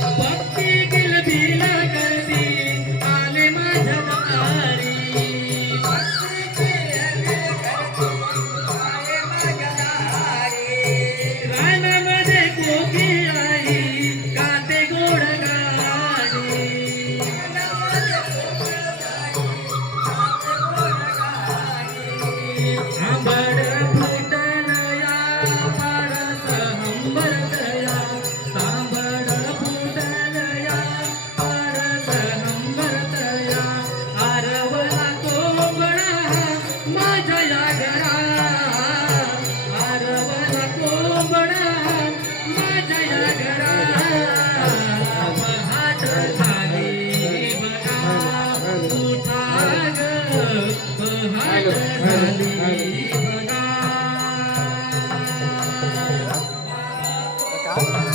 Thank you. இருக்கா